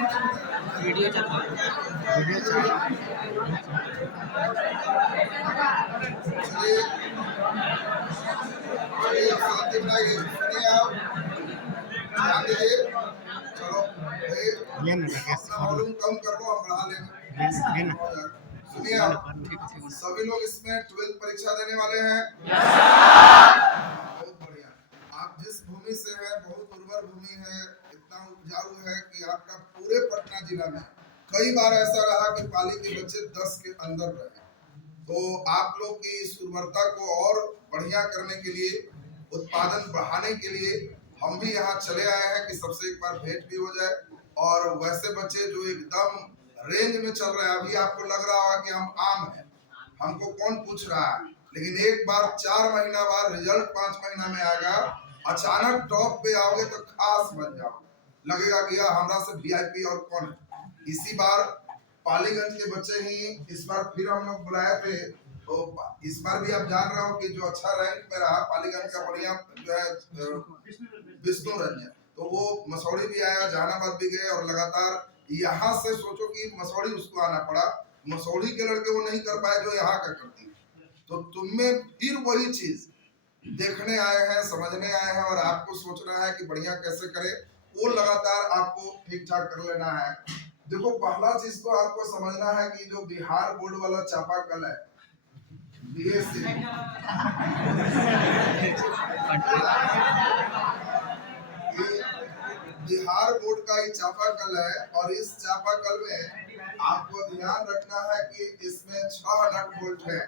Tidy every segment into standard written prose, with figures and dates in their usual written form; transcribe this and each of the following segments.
Video चल रहा है। वीडियो चल रहा है। चलिए चलिए शांति बनाइए, सुनिए आप, ध्यान दीजिए। चलो भाई अपना वॉल्यूम कम कर दो, हम बढ़ा लेंगे। सुनिए आप, सभी लोग इसमें 12th परीक्षा देने वाले हैं। बहुत बढ़िया। आप जिस भूमि से हैं बहुत उर्वर भूमि है, इतना उपजाऊ है कि आपका पूरे पटना जिला में कई बार ऐसा रहा कि पाली के बच्चे 10 के अंदर रहे। तो आप लोग की इस उर्वरता को और बढ़िया करने के लिए, उत्पादन बढ़ाने के लिए हम भी यहाँ चले आए हैं कि सबसे एक बार भेंट भी हो जाए। और वैसे बच्चे जो एकदम रेंज में चल रहे हैं, अभी आपको लग रहा होगा कि हम आम हैं, हमको कौन पूछ रहा है, लेकिन एक बार 4 महीना बाद रिजल्ट 5 महीना में आएगा, अचानक टॉप पे आओगे तो खास बन जाओ, लगेगा कि यार हमरा से वीआईपी और कौन है। इसी बार पालीगंज के बच्चे ही इस बार फिर हम लोग बुलाए थे, तो इस बार भी आप जान रहे हो कि जो अच्छा रैंक में रहा पालीगंज का बढ़िया जो है विष्णु रंजन, तो वो मसौड़ी भी आया, जहानाबाद भी गए, और लगातार यहाँ से सोचो कि मसौड़ी उसको आना पड़ा, मसौड़ी के लड़के वो नहीं कर पाए जो यहाँ का करती। तो तुम्हें फिर वही चीज देखने आए हैं, समझने आए हैं, और आपको सोचना है कि बढ़िया कैसे करें, वो लगातार आपको ठीक ठाक कर लेना है। देखो पहला चीज तो आपको समझना है कि जो बिहार बोर्ड वाला चापाकल है, बीएससी, बिहार बोर्ड का ही चापाकल है, और इस चापाकल में आपको ध्यान रखना है कि इसमें 6 नट बोल्ट है।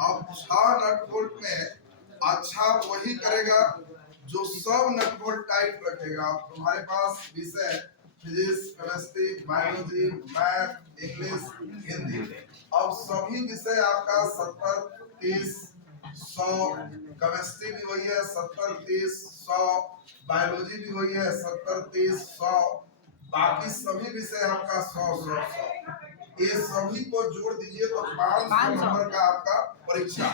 अब 6 नट बोल्ट में अच्छा वही करेगा जो सब नट बोल्ट टाइट रखेगा। तुम्हारे पास विषय physics, chemistry, biology, math, English, Hindi, अब सभी विषय आपका 70-30-100, केमिस्ट्री भी वही है 70-30-100, बायोलॉजी भी वही है 70-30-100, बाकी सभी विषय आपका 100-100-100, ये सभी को जोड़ दीजिए तो 500 नंबर का आपका परीक्षा।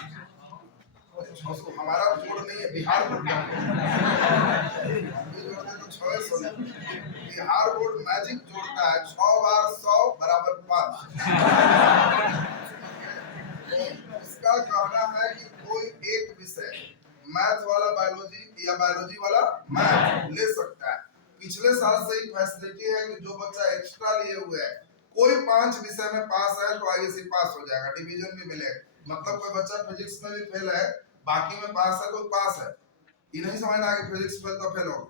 हमारा जोड़ नहीं है, बिहार बोर्ड का तो 600, बिहार बोर्ड मैजिक जोड़ता है, 6 बार 100 बराबर 5। तो इसका कहना है कि कोई एक विषय मैथ वाला बायोलॉजी या बायोलॉजी वाला मैथ ले सकता है। पिछले साल से ही फैसिलिटी है कि जो बच्चा एक्स्ट्रा लिए हुए है, कोई 5 विषय में पास है तो आईएससी पास हो जाएगा, डिवीजन भी मिलेगा। मतलब कोई बच्चा फिजिक्स में भी फेल है, बाकी में पास है तो पास है। ये नहीं समझना कि फिजिक्स फेल तो फेल हो।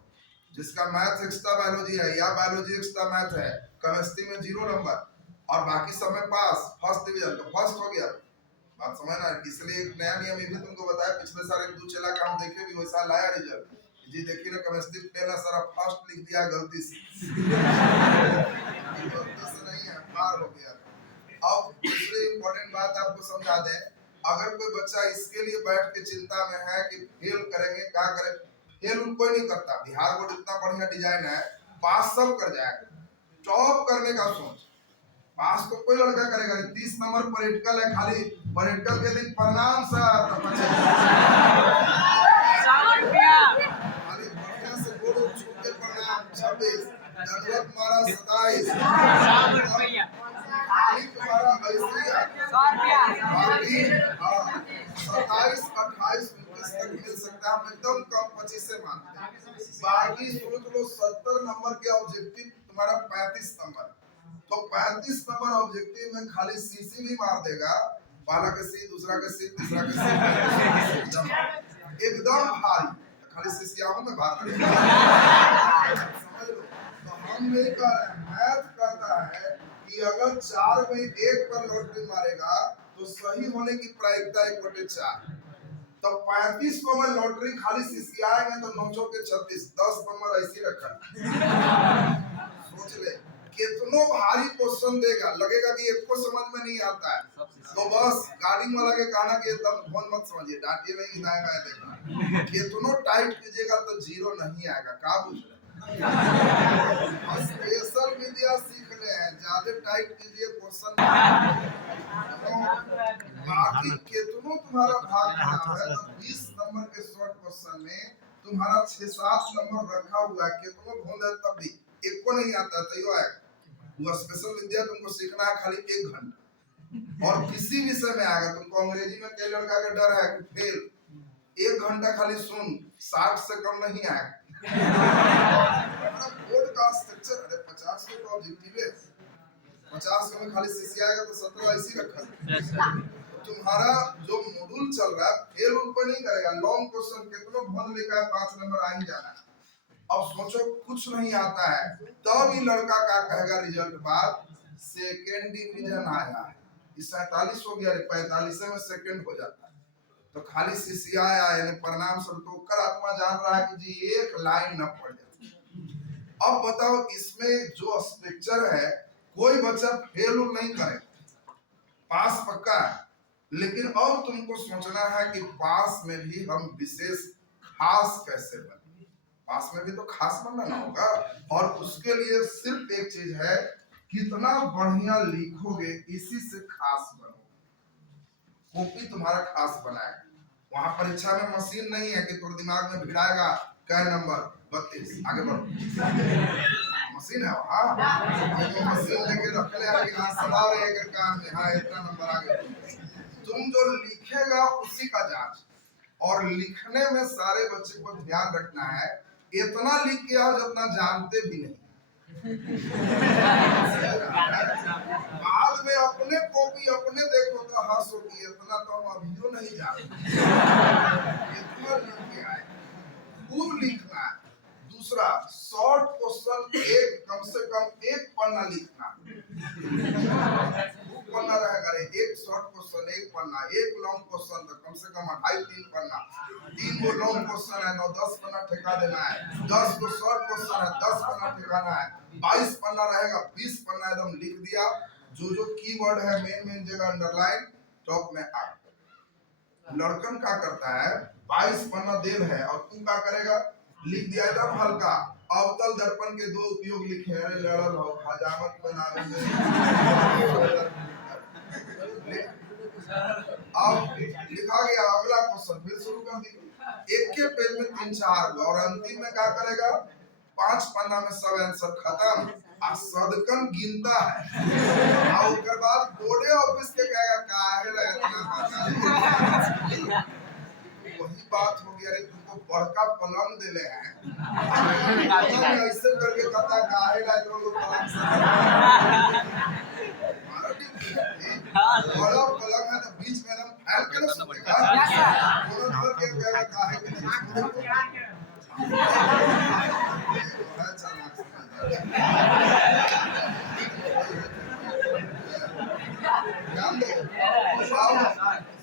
जिसका मैथ एक्स्ट्रा बायोलॉजी है या बायोलॉजी एक्स्ट्रा मैथ है, केमिस्ट्री में 0 नंबर और बाकी सब में पास, फर्स्ट डिवीजन, तो फर्स्ट हो गया। बात समझना। इसलिए एक नया नियम ये भी तुमको बताया, पिछले साल एक दूसरा का हम देखे भी वैसा लाया रिजल्ट जी, देखिए ना केमिस्ट्री फेल है सारा, फर्स्ट लिख दिया गलती से गलती से नहीं है, पार हो गया। अब दूसरी इंपॉर्टेंट बात आपको समझा दें, अगर कोई बच्चा इसके लिए बैठ के चिंता में है कि फेल करेंगे क्या करें, फेल कोई नहीं करता। बिहार बोर्ड इतना बढ़िया डिजाइन है, पास सब कर जाएगा। टॉप करने का सोच, पास तो कोई लड़का करेगा नहीं। 30 नंबर पॉलिटिकल है, खाली पॉलिटिकल के दिन प्रणाम सर, खाली बढ़िया से बोलो छू के प्रणाम, 26 दंडवत मारा 27 तुम्हारा ऐसे 27 28 29 तक मिल सकता है, हम एकदम कम 25 से मानते हैं। बाकी सोच लो 70 नंबर के ऑब्जेक्टिव तुम्हारा 35 नंबर, तो 35 नंबर ऑब्जेक्टिव में खाली सीसी भी मार देगा, पहला के सी, दूसरा के सी, तीसरा के सी, एकदम भारी, खाली सीसियाओं में भार समझ लो। तो हम नहीं कह रहे हैं, मैथ कहता है कि अगर 4 में 1 पर लॉटरी मारेगा तो सही होने की प्रायिकता 1/4, तो 35 को में लॉटरी खाली सीसीआएंगे तो 9 के 36, 10 नंबर ऐसी रखा। सोच ले कितनो भारी क्वेश्चन देगा, लगेगा कि एक को समझ में नहीं आता है, तो बस गार्डिंग वाला के कहना कि एकदम फोन मत समझिए, डांटिए नहीं, दाएं बाएं देखना, कितनो टाइट कीजिएगा तो 0 नहीं आएगा। का पूछ रहे स्पेशल विद्या सीख ले हैं, ज्यादा टाइट कीजिए क्वेश्चन, बाकी कितनो तुम्हारा भाग खराब है तो 20 नंबर के शॉर्ट क्वेश्चन में तुम्हारा 6-7 नंबर रखा हुआ है, कितनो भूल है तब भी एक को नहीं आता तैयो आएगा। वो स्पेशल विद्या तुमको सीखना है खाली 1 घंटा, और किसी विषय में आएगा। तुमको अंग्रेजी में कई लड़का के डर है कि फेल, 1 घंटा खाली सुन, 60 से कम नहीं आएगा। बोर्ड का स्ट्रक्चर, अरे 50 के तो ऑब्जेक्टिव है, 50 में खाली सीसी आएगा तो 17 ऐसी रखा। तुम्हारा जो मॉड्यूल चल रहा है फेल उनको नहीं करेगा। लॉन्ग क्वेश्चन कितना भन लिखा है, 5 नंबर आ ही जाना है। अब सोचो कुछ नहीं आता है, तब ही लड़का का कहेगा रिजल्ट बाद सेकेंड डिवीजन आया है, 47 हो गया, 45 में सेकेंड हो जाता है। तो खाली सीसीआई आया यानी परिणाम सब तो कर आत्मा जान रहा है कि जी 1 लाइन न पढ़ जाती। अब बताओ इसमें जो स्ट्रक्चर है, कोई बच्चा फेल नहीं करे, पास पक्का है। लेकिन अब तुमको सोचना है कि पास में भी हम विशेष खास कैसे बने। पास में भी तो खास बनना होगा, और उसके लिए सिर्फ एक चीज है, कितना बढ़िया लिखोगे इसी से खास बनोगे। कॉपी तुम्हारा खास बनाएगा। वहां परीक्षा में मशीन नहीं है कि तुम दिमाग में भिड़ाएगा कै नंबर 32 आगे बढ़ो, मशीन है वहां, तो मशीन लेके रख ले कि हां सलाह रहेगा काम में, हां इतना नंबर आगे। तुम जो लिखेगा उसी का जांच, और लिखने में सारे बच्चे को ध्यान रखना है, इतना लिख के आओ जितना जानते भी नहीं। बाद में अपने कॉपी अपने देखो तो हंसो कि इतना तो हम अभी नहीं जानते। इतना लिख के आए, खूब लिखना है। दूसरा, शॉर्ट क्वेश्चन एक कम से कम 1 पन्ना लिखना, पन्ना रहेगा रे, 1 शॉर्ट क्वेश्चन 1 पन्ना, 1 लॉन्ग क्वेश्चन तो कम से कम 2.5-3 पन्ना, 3 गो लॉन्ग क्वेश्चन है 9-10 पन्ना ठेका देना है, 10 गो शॉर्ट क्वेश्चन है 10 पन्ना ठेकाना है, 22 पन्ना रहेगा, 20 पन्ना एकदम लिख दिया। जो कीवर्ड है मेन जगह अंडरलाइन टॉप में आ। लड़कन क्या करता है, 22 पन्ना देल है और तू क्या करेगा, लिख दिया एकदम हल्का, अवतल दर्पण के 2 उपयोग लिखे, अरे लड़ल हो हजामत बना लेंगे। अब लिखा गया अगला क्वेश्चन, फिर शुरू कर दी। एक के पेज में 3-4 और अंतिम में क्या करेगा, 5 पन्ना में सब आंसर खत्म, आ सदकन गिनता है, और उसके बाद बोर्डे ऑफिस के कहेगा काहे ला इतना पता। वही बात हो गया रे, तुमको बड़का पलंग देले हैं, ऐसे करके कहता काहे ला लोग पलंग से बड़ा पलंग है तो बीच में हम फैल के ना सोएगा, दोनों नंबर के कहेगा काहे के नहीं।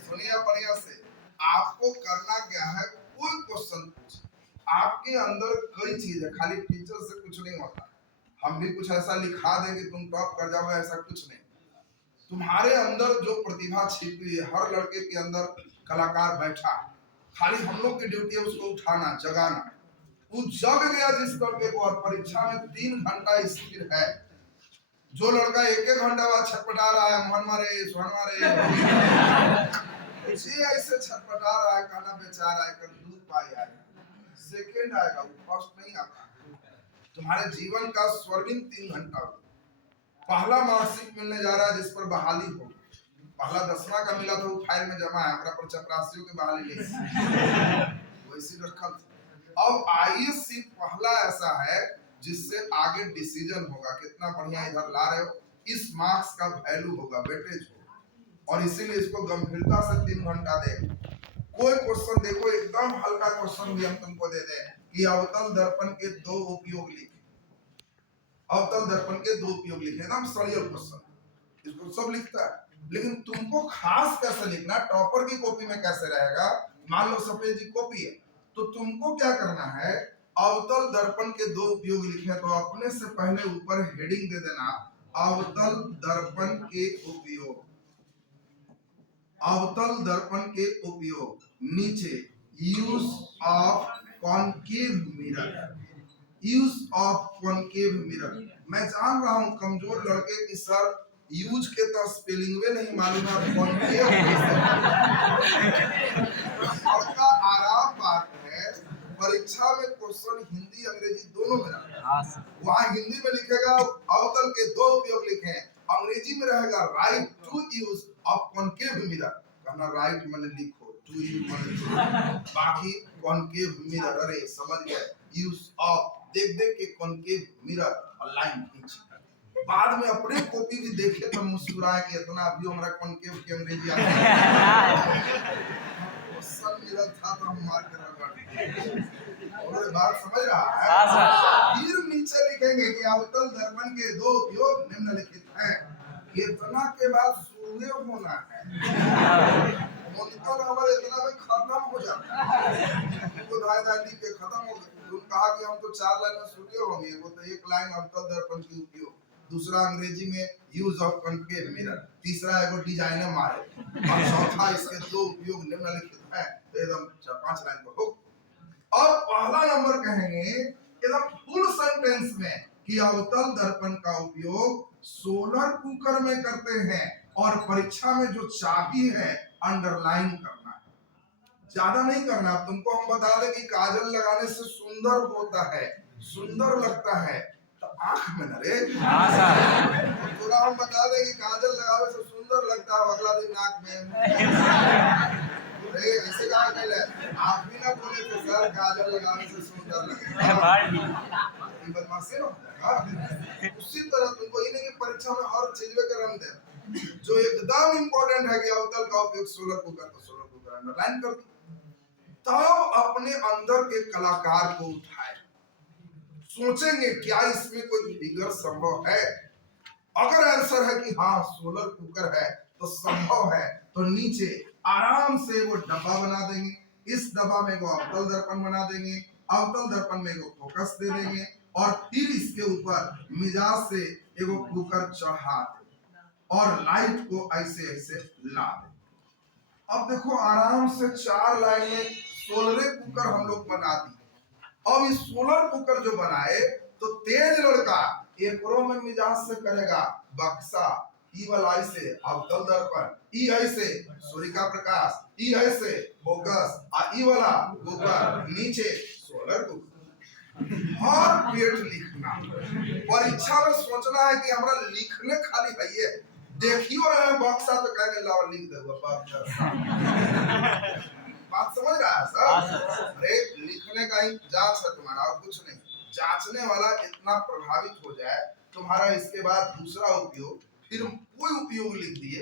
सुनिए बढ़िया से, आपको करना क्या है, कोई क्वेश्चन पूछे, आपके अंदर कई चीज है, खाली टीचर से कुछ नहीं होता। हम भी कुछ ऐसा लिखा दें कि तुम टॉप कर जाओगे, ऐसा कुछ नहीं। तुम्हारे अंदर जो प्रतिभा छिपी है, हर लड़के के अंदर कलाकार बैठा, खाली हम लोग की ड्यूटी है उसको उठाना, जगाना। वो जग गया जिस लड़के को, और परीक्षा में 3 घंटा स्थिर है। जो लड़का 1-1 घंटा बाद छटपटा रहा है, मोहन मारे सोहन मारे, ऐसे छटपटा रहा है, खाना बेचारा है, कर दूध पाई आएगा, सेकेंड आएगा, वो फर्स्ट नहीं आता। तुम्हारे जीवन का स्वर्णिम 3 घंटा हो। पहला मार्कशीट मिलने जा रहा है जिस पर बहाली हो, पहला 10वां का मिला तो फाइल में जमा है, हमरा पर चपरासियों की बहाली नहीं वैसी रखल। अब आईएससी पहला ऐसा है जिससे आगे डिसीजन होगा, कितना बढ़िया इधर ला रहे हो, इस मार्क्स का वैल्यू होगा, वेटेज होगा, और इसीलिए इसको गंभीरता से 3 घंटा दे। कोई क्वेश्चन देखो एकदम हल्का क्वेश्चन भी हम तुमको दे दें कि अवतल दर्पण के 2 उपयोग लिखे, अवतल दर्पण के 2 उपयोग लिखे, एकदम सरल क्वेश्चन, इसको सब लिखता है। लेकिन तुमको खास कैसे लिखना, टॉपर की कॉपी में कैसे रहेगा, मान लो सफेद जी कॉपी है, तो तुमको क्या करना है, अवतल दर्पण के 2 उपयोग लिखे, तो अपने से पहले ऊपर हेडिंग दे देना, अवतल दर्पण के उपयोग, अवतल दर्पण के उपयोग, नीचे use of concave mirror, use of concave mirror. मैं जान रहा हूं कमजोर लड़के की सर यूज के तो स्पेलिंग में नहीं मालूम है, कॉनकेव और का आराम बात है, परीक्षा में क्वेश्चन हिंदी अंग्रेजी दोनों में आता है, वहाँ हिंदी में लिखेगा अवतल के दो उपयोग लिखे हैं, अंग्रेजी में रहेगा right to use of concave mirror. कहना राइट मैंने लिखो, टू यूज मैंने बाकी कॉनकेव मिरर, अरे समझ गए, यूज ऑफ देख देख के कॉनकेव मिरर और लाइन खींच। बाद में अपने कॉपी भी देखे तो मुस्कुराए कि इतना अभी हमारा कॉनकेव की अंग्रेजी आता है। सब मिरर था तो हम मार के रगड़। और बात समझ रहा है? फिर नीचे लिखेंगे कि अवतल दर्पण के दो उपयोग निम्नलिखित हैं। इतना के बाद सूर्य होना है। उनका नंबर इतना में खत्म हो जाता है। उनको धाई के खत्म हो गए। उन्होंने कहा कि हम तो 4 लाइन में सूर्य होंगे, वो तो 1 लाइन अवतल दर्पण की उपयोग, दूसरा अंग्रेजी में यूज ऑफ कॉनकेव मिरर, तीसरा एगो डिजाइनर मारे, और चौथा इसके 2 उपयोग निम्नलिखित हैं। तो एकदम 4-5 लाइन को हो। और पहला नंबर कहेंगे एकदम फुल सेंटेंस में कि अवतल दर्पण का उपयोग सोलर कुकर में करते हैं, और परीक्षा में जो चाबी है अंडरलाइन करना है, ज्यादा नहीं करना। तुमको हम बता दें कि काजल लगाने से सुंदर होता है, सुंदर लगता है तो आंख में न रे। पूरा हम बता दें कि काजल लगावे से सुंदर लगता है, अगला दिन नाक में। ऐसे कहा कहले, आप भी ना बोले थे सर काजल लगाने से सुंदर लगेगा। बदमाशी ना हो जाएगा। उसी तरह तुमको ये नहीं कि परीक्षा में हर चीज में करम दे, जो एकदम इम्पोर्टेंट है कि अवतल का उपयोग सोलर कुकर, तो सोलर कुकर अंडरलाइन कर दो। तब अपने अंदर के कलाकार को उठाए, सोचेंगे क्या इसमें कोई फिगर संभव है। अगर आंसर है कि हाँ सोलर कुकर है तो संभव है, तो नीचे आराम से वो डब्बा बना देंगे। इस डब्बा में वो अवतल दर्पण बना देंगे, अवतल दर्पण में वो फोकस दे देंगे, और फिर इसके ऊपर मिजाज से एगो कुकर चढ़ा दे और लाइट को ऐसे ऐसे ला दे। अब देखो आराम से 4 लाइन में सोलर कुकर हम लोग बना दिए। अब इस सोलर कुकर जो बनाए तो तेज लड़का एकरो में मिजाज से करेगा बक्सा, ई वाला ऐसे अवतल दर्पण, ई ऐसे सूर्य का प्रकाश, ई ऐसे फोकस, और ई वाला कुकर नीचे सोलर कुकर। हर पेट लिखना, परीक्षा में सोचना है कि हमारा लिखने खाली है ये देखियो रहे बक्सा तो कहेंगे लाओ लिख दे बक्सा। बात समझ रहा है सर? अरे लिखने का ही जांच है तुम्हारा, और कुछ नहीं। जांचने वाला इतना प्रभावित हो जाए तुम्हारा, इसके बाद दूसरा उपयोग, फिर कोई उपयोग लिख दिए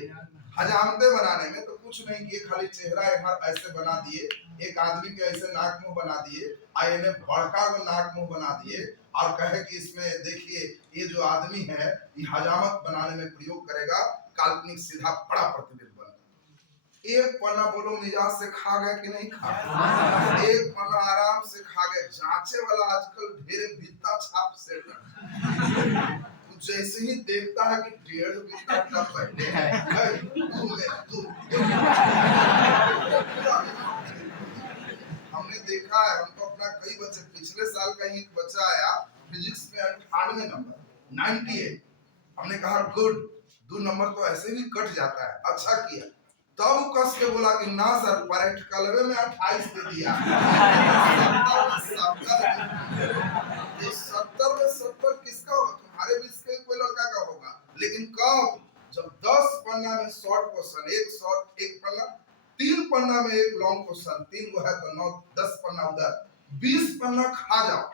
हजामते बनाने में, तो कुछ नहीं किए, खाली चेहरा ऐसे बना दिए, एक आदमी के ऐसे नाक मुंह बना दिए, आईने बड़का को नाक मुंह बना दिए, और कहे कि इसमें देखिए ये जो आदमी है ये हजामत बनाने में प्रयोग करेगा, काल्पनिक सीधा बड़ा प्रतिबिंब बन। एक पन्ना बोलो मिजाज से खा गए कि नहीं खा गए? एक पन्ना आराम से खा गए। जांचे वाला आजकल ढेरे बित्ता छाप से जैसे ही देखता है कि 1.5 बित्ता पहले है तू हमने देखा है, हमको अपना कई बच्चे, पिछले साल का ही एक बच्चा आया फिजिक्स में 98 नंबर 98, हमने कहा गुड, 2 नंबर तो ऐसे भी कट जाता है, अच्छा किया। तब कस के बोला कि ना सर प्रैक्टिकल में 28 दे दिया। 70 में 70 किसका होगा? तुम्हारे बीच के कोई लड़का का होगा, लेकिन कब? जब 10 पन्ना में शॉर्ट क्वेश्चन, एक शॉर्ट एक पन्ना, 3 पन्ना में एक लॉन्ग क्वेश्चन, 3 वो है तो 9 10 पन्ना उधर, 20 पन्ना खा जाओ,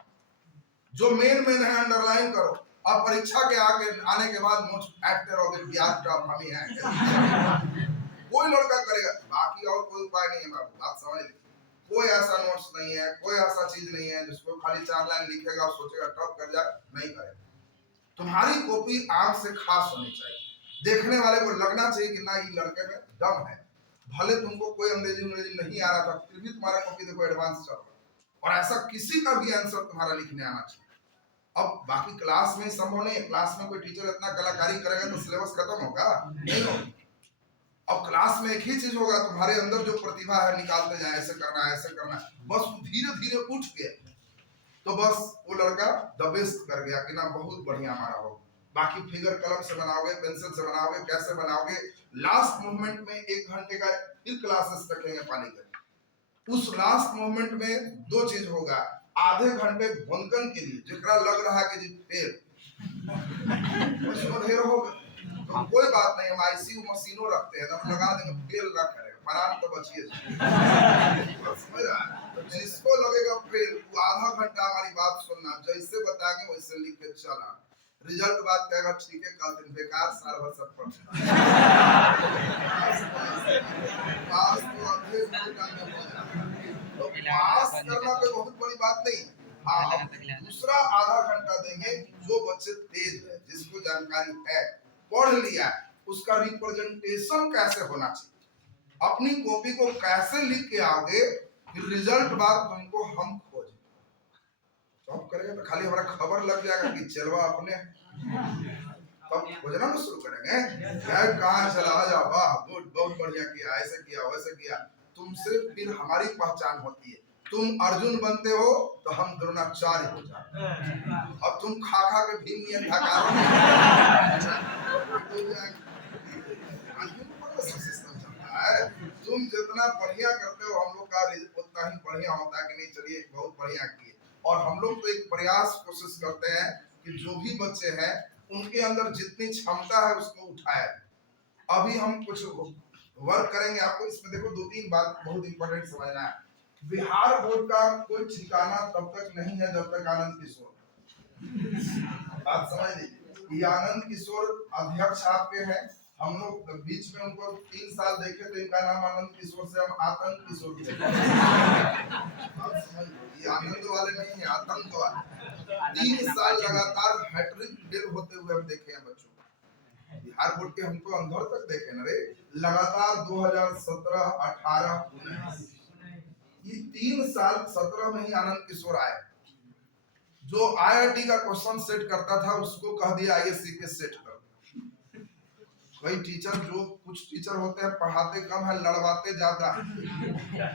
जो मेन है अंडरलाइन करो, और परीक्षा के आने के बाद नोट्स फैक्टर हो गए, ब्याज ड्रॉप हम ही हैं। कोई लड़का करेगा, बाकी और कोई उपाय नहीं है बाबू, बात समझ लीजिए। कोई ऐसा नोट्स नहीं है, कोई ऐसा चीज नहीं है जिसको खाली 4 लाइन लिखेगा और सोचेगा टॉप कर जाए, नहीं करेगा। तुम्हारी कॉपी आंख से खास होनी चाहिए, देखने वाले को लगना चाहिए कि ना ये लड़के में दम है। भले तुमको कोई अंग्रेजी नहीं आ रहा था, फिर भी तुम्हारा कॉपी देखो एडवांस चल रहा है, और ऐसा किसी का भी आंसर तुम्हारा लिखने आना चाहिए। अब बाकी क्लास में संभव नहीं है, क्लास में कोई टीचर इतना कलाकारी करेगा तो सिलेबस खत्म होगा? नहीं होगा। अब क्लास में एक ही चीज होगा, तुम्हारे अंदर जो प्रतिभा है निकालते जाए, ऐसे करना है ऐसे करना है, बस धीरे धीरे उठ गया तो बस वो लड़का द बेस्ट कर गया कि ना बहुत बढ़िया हमारा हो। बाकी फिगर कलम से बनाओगे, पेंसिल से बनाओगे, कैसे बनाओगे, लास्ट मोमेंट में 1 घंटे का फिर क्लासेस रखेंगे पानी का। उस लास्ट मोमेंट में 2 चीज होगा, आधे घंटे भोंकन के लिए जेकरा लग रहा है कि जी फेल उसमें ढेर होगा तो कोई बात नहीं, हम आईसीयू मशीनों रखते हैं, हम लगा देंगे, फेल ना करेगा, प्राण तो बचिए। समझ रहा है? तो जिसको लगेगा फेल वो आधा घंटा हमारी बात सुनना, जैसे बताएंगे वैसे लिख के चला, रिजल्ट बात कहेगा ठीक है, कल दिन बेकार साल भर सब पढ़ पास तो आधे घंटा में हो जाता है। तो पास करना कोई बहुत बड़ी बात नहीं। हाँ, दूसरा आधा घंटा देंगे जो बच्चे तेज है, जिसको जानकारी है, पढ़ लिया है, उसका रिप्रेजेंटेशन कैसे होना चाहिए, अपनी कॉपी को कैसे लिख के आओगे कि रिजल्ट बाद तुमको हम खोजे। जॉब करेंगे तो खाली हमारा खबर लग जाएगा कि चलवा अपने, तब खोजना तो शुरू करेंगे यार कहाँ चला जा, वाह गुड, बहुत बढ़िया किया, ऐसे किया वैसे किया। तुमसे फिर हमारी पहचान होती है। तुम अर्जुन बनते हो तो हम द्रोणाचार्य हो जाते हैं। अब तुम खा खा के भीम नियन ढकारो सिस्टम चलता है। तुम जितना बढ़िया करते हो हम लोग का उतना ही बढ़िया होता है कि नहीं, चलिए बहुत बढ़िया किए। और हम लोग तो एक प्रयास कोशिश करते हैं कि जो भी बच्चे हैं उनके अंदर जितनी क्षमता है उसको उठाए। अभी हम कुछ वर्क करेंगे, आपको इसमें देखो 2-3 बात बहुत इंपॉर्टेंट समझना है। बिहार बोर्ड का कोई ठिकाना तब तक नहीं है जब तक आनंद किशोर, बात समझ लीजिए। ये आनंद किशोर अध्यक्ष आपके हैं, हम लोग बीच में उनको 3 साल देखे तो इनका नाम आनंद किशोर से हम आतंक किशोर ये आनंद वाले नहीं है, आतंक वाले। 3 साल लगातार हैट्रिक फेल होते हुए हम देखे हैं बच्चों को। बिहार बोर्ड के हमको अंदर तक देखे ना रे, लगातार 2017, 18, 19 ये 3 साल 17 में ही आनंद किशोर आए। जो आईआईटी का क्वेश्चन सेट करता था उसको कह दिया आईएससी के सेट कर। वही टीचर, जो कुछ टीचर होते हैं पढ़ाते कम है लड़वाते ज्यादा,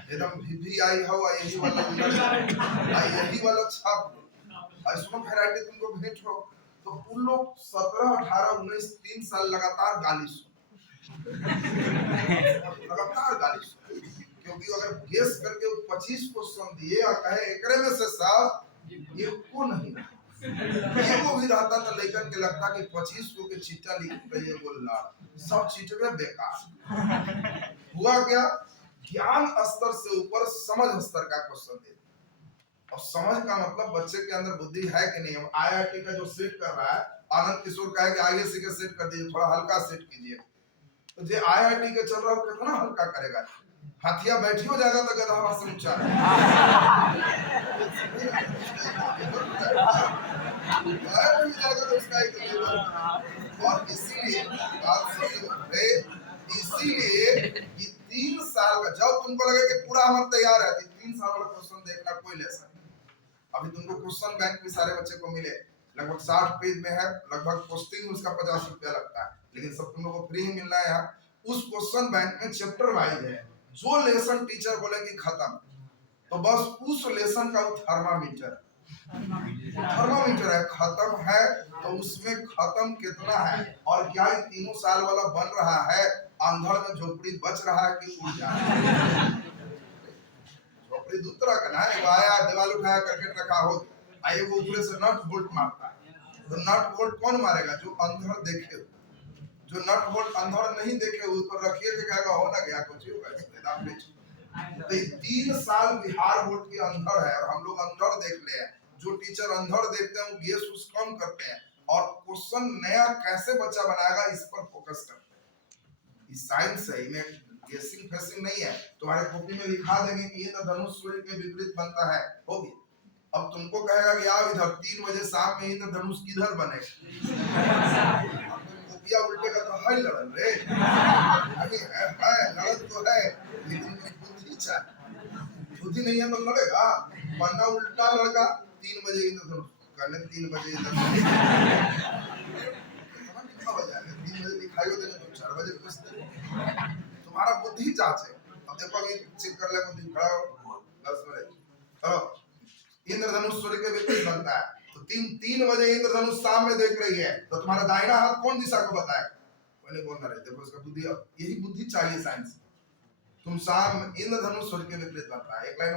एकदम VVI हो यही वाला छाप इसमें वैरायटी तुमको भेंट हो। तो उन लोग 17, 18, 19 3 साल लगातार गाली सुन, लगातार गाली सुन। क्योंकि अगर गेस करके 25 क्वेश्चन दिए और कहे एकरे में से सब ये को नहीं ये वो भी रहता तो लेकर के लगता कि 25 को के चिट्ठा लिख रही है बोलना सब चिट्ठे बेकार। हुआ क्या, ज्ञान स्तर से ऊपर समझ स्तर का क्वेश्चन दे। और समझ का मतलब बच्चे के अंदर बुद्धि है कि नहीं। आईआईटी का जो सेट कर रहा है आनंद किशोर कहे कि आईएससी का सेट कर दीजिए, थोड़ा हल्का सेट कीजिए। तो जो आईआईटी के चल रहा है कितना हल्का करेगा, हाथिया बैठी हो जाएगा तो गधा वहां से ऊंचा और इसीलिए ये 3 साल का जब तुमको लगे कि पूरा हम तैयार है, 3 साल वाला क्वेश्चन देखना कोई लेसन। अभी तुमको क्वेश्चन बैंक में सारे बच्चे को मिले, लगभग 60 पेज में है, लगभग पोस्टिंग उसका 50 रुपया लगता है, लेकिन सब तुम लोग को फ्री मिल रहा है यार। उस क्वेश्चन बैंक में चैप्टर वाइज है, जो लेसन टीचर बोलेगी खत्म, तो बस उस लेसन का थर्मामीटर है, खत्म है तो उसमें खत्म कितना है और क्या ये 3 साल वाला बन रहा है, अंधड़ में झोपड़ी बच रहा है कि उड़ जा रहा है। झोपड़ी दूसरा का ना है, आया दीवार उठाया क्रिकेट रखा हो, आए वो ऊपर से नट बोल्ट मारता है। तो नट बोल्ट कौन मारेगा, जो अंधड़ देखे। जो नट बोल्ट अंधड़ नहीं देखे ऊपर रखिए के कहेगा हो ना गया कुछ होगा दाम बेच। तो 3 साल बिहार बोर्ड के अंधड़ है और हम लोग अंधड़ देख ले हैं। जो टीचर अंधड़ देखते हैं वो गेस उस कम करते हैं और क्वेश्चन नया कैसे बच्चा बनाएगा इस पर फोकस करते हैं। ये साइंस है, इनमें गेसिंग फेसिंग नहीं है। तुम्हारे कॉपी में लिखा देंगे कि ये तो धनुष सूर्य के विपरीत बनता है, हो गया। अब तुमको कहेगा कि आप इधर 3 बजे शाम में ही तो धनुष किधर बनेगा, कॉपिया उल्टे का तो है लड़न रे, अभी है लड़न तो है लेकिन बुद्धि चाहिए। बुद्धि नहीं है तो लड़ेगा, वरना उल्टा लड़का 3 बजे ही तो करने 3 बजे कितना बजा है 3 बजे दिखाई देने तो 4 बजे कुछ तुम्हारा बुद्धि जांच है। अब देखो अभी चेक कर ले बुद्धि खड़ा हो 10 मिनट चलो। इंद्रधनुष सूर्य के विपरीत बनता है तो 3 बजे इंद्रधनुष शाम में देख रही है तो तुम्हारा दाहिना हाथ कौन दिशा को बताएगा, कोई नहीं बोलना रहे। देखो इसका बुद्धि, यही बुद्धि चाहिए साइंस। तुम शाम इंद्रधनुष सूर्य के विपरीत बनता है, एक लाइन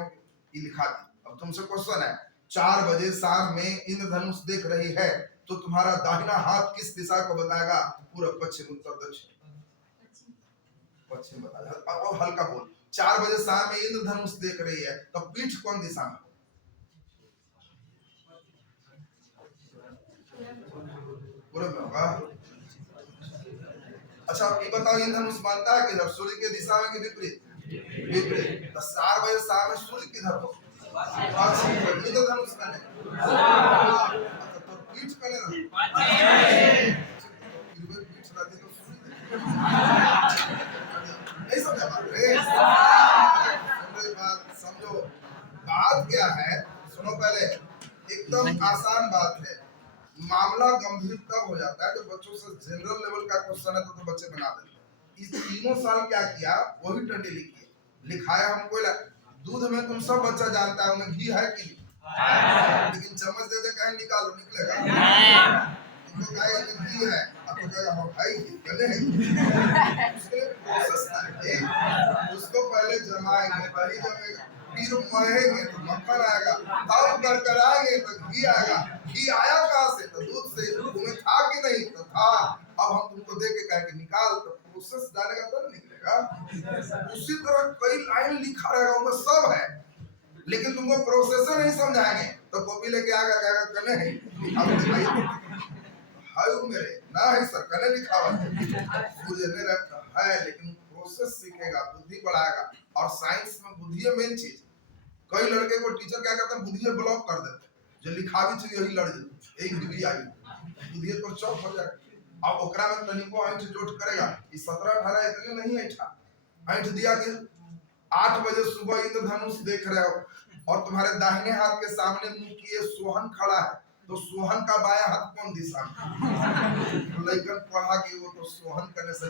ये लिखा दी। अब तुमसे क्वेश्चन है 4 बजे शाम में इंद्रधनुष देख रही है तो तुम्हारा दाहिना हाथ किस दिशा को बताएगा? पूर्व, पश्चिम, उत्तर, दक्षिण। पश्चिम बताएगा। अब हल्का बोल। 4 बजे शाम में इंद्रधनुष देख रही है तो पीठ कौन दिशा में? पूर्व में होगा। अच्छा ये बताओ, इंद्रधनुष मानता है किधर? सूर्य के दिशा में कि विपरीत? विपरीत। तो 4 बजे शाम में सूर्य किधर हो? इंद्रधनुष का नहीं। अच्छा तो पीठ कने रहो। पीठ रहती तो सूर्य नहीं समझा बात रे? बात समझो। बात क्या है सुनो पहले, एकदम आसान बात है। मामला गंभीर तब हो जाता है जब बच्चों से जनरल लेवल का क्वेश्चन है तो बच्चे बना देते। इस तीनों साल क्या किया वही टंडी लिखी लिखाया हमको। दूध में तुम सब बच्चा जानता है उनमें घी है कि लेकिन चम्मच दे दे कहीं निकालो निकलेगा? तुमको कहेगा कि घी है, अब तो कहेगा हाँ भाई घी गले है। उसके लिए प्रोसेस है, उसको पहले जमाएंगे, दही जमेगा, फिर महेंगे तो मक्खन आएगा, तब करकराएंगे तो घी आएगा। घी आया कहाँ से? तो दूध से। तुम्हें था कि नहीं? तो था। अब हम तुमको दे के कहे कि निकाल, तो प्रोसेस जानेगा तब निकलेगा। उसी तरह कई लाइन लिखा रहेगा उनमें सब है लेकिन तुमको प्रोसेसर नहीं समझाएंगे तो कॉपी लेके आएगा कहेगा कने है हाय मेरे ना है सर कने लिखा हुआ मुझे नहीं रहता है लेकिन प्रोसेस सीखेगा, बुद्धि बढ़ाएगा। और साइंस में बुद्धि है मेन चीज। कई लड़के को टीचर क्या करते हैं, बुद्धि ब्लॉक कर देते, जो लिखा भी चाहिए वही लड़ जाते, एक डिग्री आई बुद्धि तो चौक हो जाए। अब ओकरा में तनिको ऐंठ जोट करेगा, इस 17-18 इतने नहीं ऐठा ऐंठ दिया कि 8 बजे सुबह इंद्रधनुष देख रहे हो और तुम्हारे दाहिने हाथ के सामने मुंह किए सोहन खड़ा है तो सोहन का बायां हाथ कौन दिशा में? तो लड़कन पढ़ा कि वो तो सोहन करने से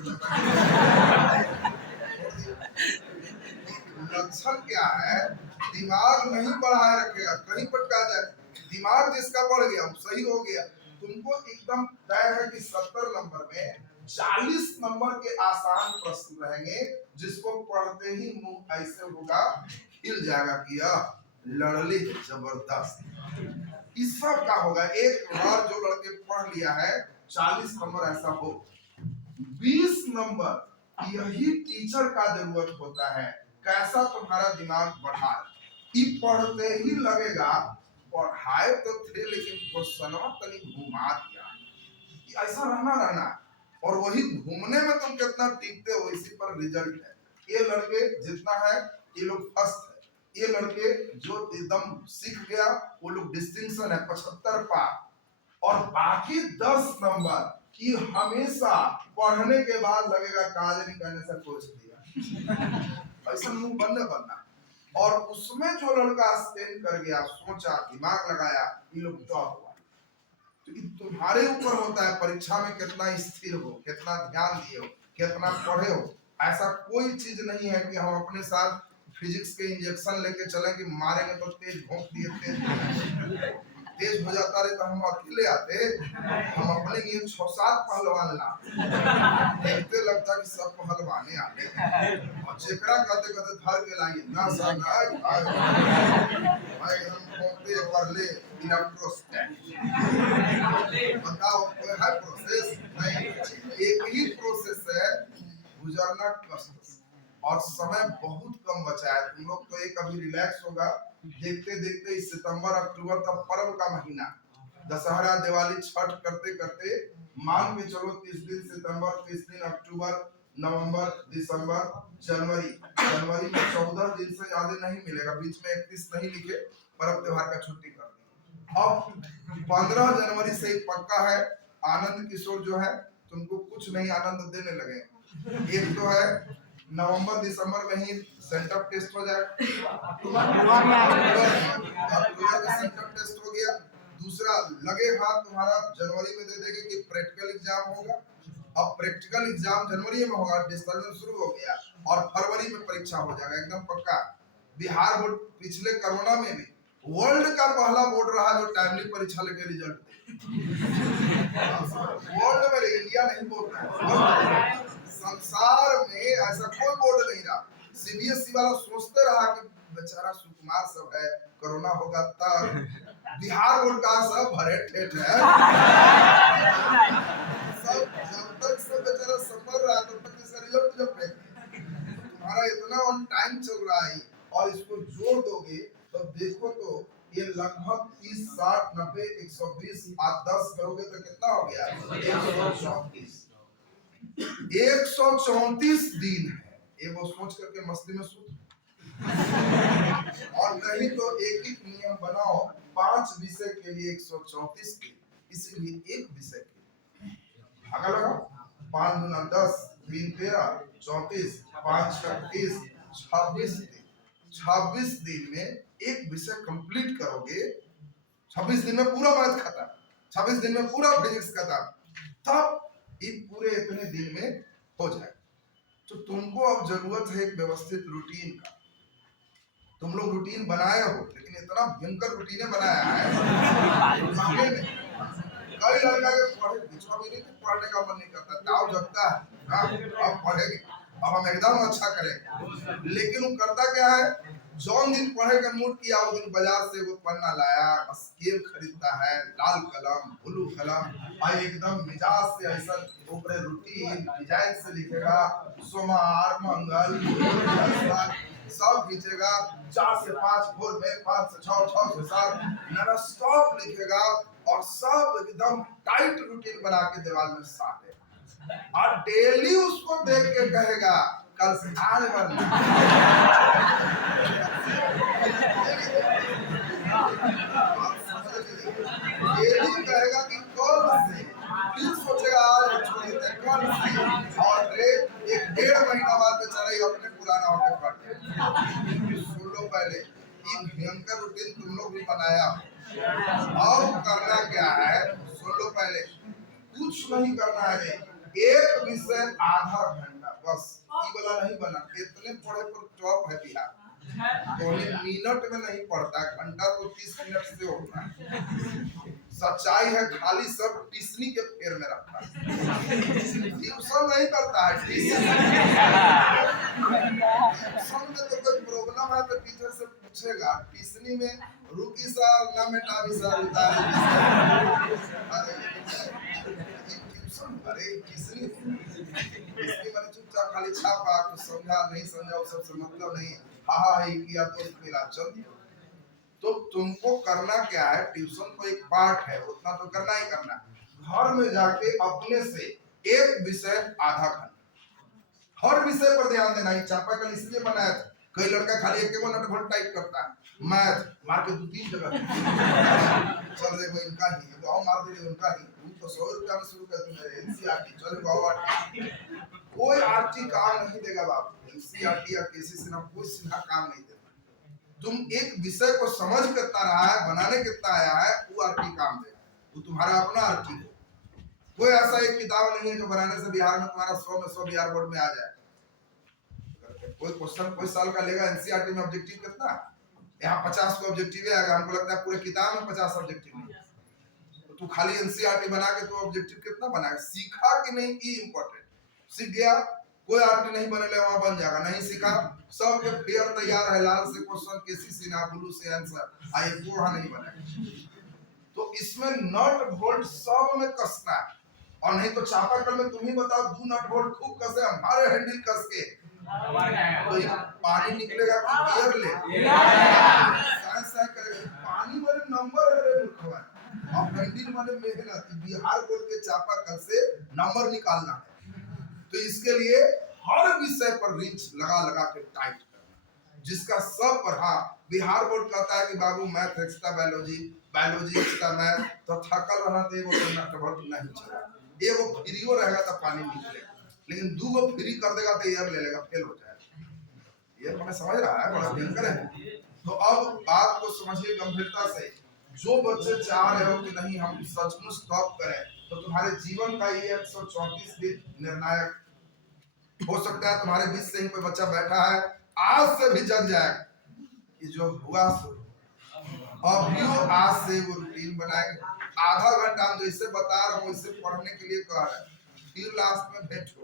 लक्षण क्या है? दिमाग नहीं बढ़ाए रखेगा, कहीं पटका जाए। दिमाग जिसका बढ़ गया सही हो गया। तुमको एकदम तय है कि 70 नंबर में 40 नंबर के आसान प्रश्न रहेंगे जिसको पढ़ते ही मुंह ऐसे होगा हिल जाएगा कि लड़ली जबरदस्त। इस सब का होगा एक बार जो लड़के पढ़ लिया है 40 नंबर ऐसा हो। 20 नंबर यही टीचर का जरूरत होता है, कैसा तुम्हारा दिमाग बढ़ा। पढ़ते ही लगेगा पढ़ाए तो थे लेकिन क्वेश्चनवा तनी घुमा दिया, ऐसा रहना और वही घूमने में तुम कितना टीकते हो इसी पर रिजल्ट है। ये लड़के जितना है ये लोग फर्स्ट है, ये लड़के जो एकदम सीख गया वो लोग डिस्टिंक्शन है 75 पार। और बाकी 10 नंबर की हमेशा पढ़ने के बाद लगेगा काज नहीं करने से सोच दिया ऐसा मुंह बनना। और उसमें जो लड़का स्टैंड कर गया, सोचा, दिमाग लगाया, ये लोग टॉप हुआ। तो तुम्हारे ऊपर होता है परीक्षा में कितना स्थिर हो, कितना ध्यान दिए हो, कितना पढ़े हो। ऐसा कोई चीज नहीं है कि हम अपने साथ फिजिक्स के इंजेक्शन लेके चले कि मारेंगे तो तेज भोंक दिए तेज हो जाता रहे तो हम अकेले आते, हम अपने लिए 6-7 पहलवान ला देखते लगता कि सब पहलवाने आते और चेकड़ा कहते कहते धर के लाइए ना सर भाई हम पहुंचते कर ले इलेक्ट्रोस्टैट बताओ कोई है प्रोसेस नहीं, एक ही प्रोसेस है गुजरना कष्ट और समय बहुत कम बचा है। तुम लोग तो एक अभी रिलैक्स होगा देखते देखते इस सितंबर अक्टूबर तक पर्व का महीना, दशहरा दिवाली छठ करते करते मान के चलो 30 दिन सितंबर, 30 दिन अक्टूबर, नवंबर, दिसंबर, जनवरी में 14 दिन से ज्यादा नहीं मिलेगा, बीच में 31 नहीं लिखे, पर्व त्योहार का छुट्टी कर दी। अब 15 जनवरी से एक पक्का है, आनंद किशोर जो है तुमको कुछ नहीं आनंद देने लगे। एक तो है नवंबर दिसंबर में ही सेंटर टेस्ट हो जाए, अक्टूबर में सेंटर टेस्ट हो गया। दूसरा लगे हाथ तुम्हारा जनवरी में दे देंगे कि प्रैक्टिकल एग्जाम होगा। अब प्रैक्टिकल एग्जाम जनवरी में होगा, डिस्टर्बेंस शुरू हो गया और फरवरी में परीक्षा हो जाएगा एकदम पक्का। बिहार बोर्ड पिछले कोरोना में भी वर्ल्ड का पहला बोर्ड रहा जो टाइमली परीक्षा लेके रिजल्ट वर्ल्ड में, इंडिया नहीं बोल रहा है, संसार में ऐसा कोई बोर्ड नहीं रहा। सीबीएसई वाला सोचते रहा कि बेचारा सुकुमार सब है, कोरोना होगा तब बिहार बोर्ड का सब भरे ठेठ है। सब जब तक से बेचारा सफर रहा तब तक इसका रिजल्ट जब तुम्हारा इतना ऑन टाइम चल रहा है और इसको जोड़ दोगे तो देखो तो ये लगभग 30, 60, 90, 120 आप 10 करोगे तो कितना हो गया? 134 दिन है। ये वो सोच करके मस्ती में सूत और नहीं तो एक नियम बनाओ 5 विषय के लिए 134 दिन, इसीलिए एक विषय के लिए भागा लगाओ 5 गुना 10, 3 13, 34, 5 30, 26 दिन। 26 दिन में एक विषय कंप्लीट करोगे, 26 दिन में पूरा मैथ खत्म, 26 दिन में पूरा फिजिक्स खत्म, तब ये पूरे इतने दिन में हो जाए। तो तुमको अब जरूरत है एक व्यवस्थित रूटीन का। तुम लोग रूटीन बनाए हो, लेकिन इतना भयंकर रूटीन बनाया है कई लड़का के पढ़ने का मन नहीं करता, ताव जगता है अब पढ़ेंगे, अब हम एकदम अच्छा करेंगे, लेकिन वो करता क्या है? जौन दिन पढ़े का मूड किया उस दिन बाजार से वो पन्ना लाया, स्केल खरीदता है, लाल कलम, ब्लू कलम, और एकदम मिजाज से ऐसा ऊपर रूटीन डिजाइन से लिखेगा, सोमवार, मंगल, सब खींचेगा, 4 से 5 भोर में, 5 से 6, 6 से 7 नॉन स्टॉप लिखेगा और सब एकदम टाइट रूटीन बना के दीवार में साटेगा और डेली उसको देख के कहेगा कल से आज बनना। डेली कहेगा कि कल से, फिर सोचेगा आज छोड़ देते कल से, और एक 1.5 महीना बाद बेचारा ही अपने पुराना होके पड़े। सुन लो पहले, ये भयंकर रूटीन तुम लोग भी बनाया और करना क्या है? सुन लो पहले, कुछ नहीं करना है, एक विषय आधा घंटा बस। ये वाला नहीं बना, इतने पढ़े पर टॉप है बिहार, तो मिनट में नहीं पढ़ता, घंटा तो 30 मिनट से होता है। सच्चाई है, खाली सब टिस्नी के फेर में रखता है, ट्यूशन नहीं करता है। ट्यूशन में तो कोई प्रॉब्लम है तो टीचर से पूछेगा, टिस्नी में रुकी सर ना मेटावी सर उतारे, अरे टिस्नी इसकी मैंने चुपचाप खाली छापा, कुछ समझा नहीं समझा वो सबसे मतलब नहीं, हाँ ही किया तो मेरा चल। तो तुमको करना क्या है? ट्यूशन तो एक पार्ट है, उतना तो करना ही करना। घर में जाके अपने से एक विषय आधा घंटा, हर विषय पर ध्यान देना। ही चापाकल इसलिए बनाया था, कई लड़का खाली एक नट बोल्ट टाइप करता है, मैथ मार के 2-3 जगह चल देखो इनका ही है, वो मार दे उनका ही, तो 100 रुपया में शुरू कर दूंगा एनसीईआरटी, चलो बाबा कोई आरटी काम नहीं देगा बाबू, एनसीईआरटी या केसी से ना कोई सीधा काम नहीं देगा। तुम एक विषय को समझ कितना रहा है, बनाने कितना आया है, वो आरटी काम देगा, वो तुम्हारा अपना आरटी है। कोई ऐसा एक किताब नहीं है जो बनाने से बिहार में तुम्हारा 100 में 100 बिहार बोर्ड में आ जाए। कोई क्वेश्चन कोई साल का लेगा, एनसीईआरटी में ऑब्जेक्टिव कितना, यहाँ 50 को ऑब्जेक्टिव आएगा, हमको लगता है पूरे किताब में 50 ऑब्जेक्टिव नहीं, तो तू खाली एनसीईआरटी बना के तो ऑब्जेक्टिव कितना बनाएगा? सीखा कि नहीं की इम्पोर्टेंट, सीख गया कोई आरटी नहीं बने वहां बन जाएगा, नहीं सीखा सबके फेयर तैयार है, लाल से क्वेश्चन, केसी से ना, ब्लू से आंसर, आई वो वहां नहीं बनेगा। तो इसमें नट बोल्ट सब में कसना है, और नहीं तो चापाकल में तुम ही बताओ, 2 नट बोल्ट खूब कसे, हमारे हैंडल कस के तो पानी निकलेगा कि एयर ले साइंस करेगा, पानी वाले नंबर है रे मूर्खवा, अब हैंडल वाले मेहनत बिहार बोर्ड के चापाकल से नंबर निकालना है। तो इसके लिए हर विषय पर रिंच लगा लगा के टाइट करना, जिसका सब पर, हाँ बिहार बोर्ड कहता है कि बाबू math extra biology, biology extra math, तो थकल रहना तो एगो नहीं चलेगा, एगो फ्रीओ रहेगा तो पानी निकलेगा, लेकिन 2 गो फ्री कर देगा तो एयर ले लेगा, फेल हो जाएगा। ये मैंने समझ रहा है, बड़ा भयंकर है। तो अब बात को समझिए गंभीरता से, जो बच्चे चाह रहे हो कि नहीं हम सचमुच टॉप करें, तो तुम्हारे जीवन का ये 134 दिन निर्णायक हो सकता है। तुम्हारे बीच से ही कोई बच्चा बैठा है, आज से भी जग जाए कि जो हुआ सो, अभियो आज से वो रूटीन बनाएंगे। आधा घंटा हम जैसे बता रहा हूँ इससे पढ़ने के लिए कह रहे हैं, फिर लास्ट में भेंट हो,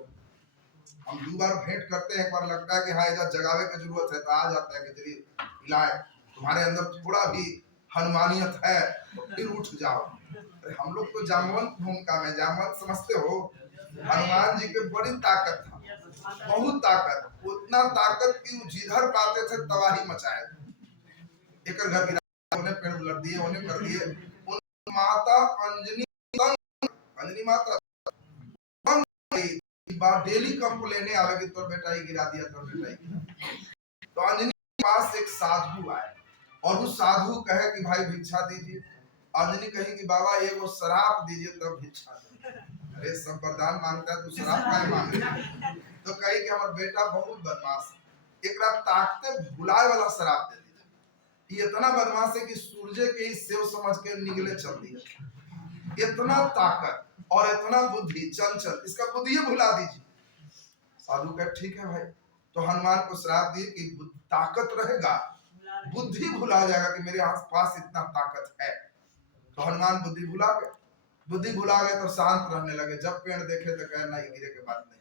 हम 2 बार भेंट करते हैं, एक बार लगता है कि हाँ इधर जगावे की जरूरत है तो आ जाता है कि हिलाए, तुम्हारे अंदर थोड़ा भी हनुमानियत है तो फिर उठ जाओ। अरे हम लोग तो जामवंत भूमिका में, जामवंत समझते हो, हनुमान जी के बड़ी ताकत था, बहुत ताकत, उतना ताकत कि जिधर पाते थे तबाही मचाए। एक घर गिरा, उन्हें पेड़ उलट दिए, उन्हें कर दिए। उन माता अंजनी, अंजनी माता बात डेली कंप्लेने आवे कि तोर बेटा ही गिरा दिया, तोर बेटा ही गिरा। तो अंजनी के पास एक साधु आए और उस साधु कहे कि भाई भिक्षा दीजिए। अंजनी कही कि बाबा ये वो शराब दीजिए तब भिक्षा दे। अरे सब वरदान मांगता है, तू शराब का मांग रहा है? तो कही कि हमारा बेटा बहुत बदमाश है, एक रात ताकते भुलाए वाला शराब दे दीजिए। ये इतना बदमाश है कि सूर्य के ही सेव समझ के निगले चल दिए। इतना ताकत और इतना बुद्धि, चंचल, इसका बुद्धि भुला दीजिए। साधु कहे ठीक है भाई। तो हनुमान को श्राप दिए कि ताकत रहेगा, बुद्धि भुला जाएगा कि मेरे आस पास इतना ताकत है। तो हनुमान बुद्धि भुला गए, बुद्धि भुला गए तो शांत रहने लगे। जब पेड़ देखे तो कहे नहीं, गिरे के बात नहीं।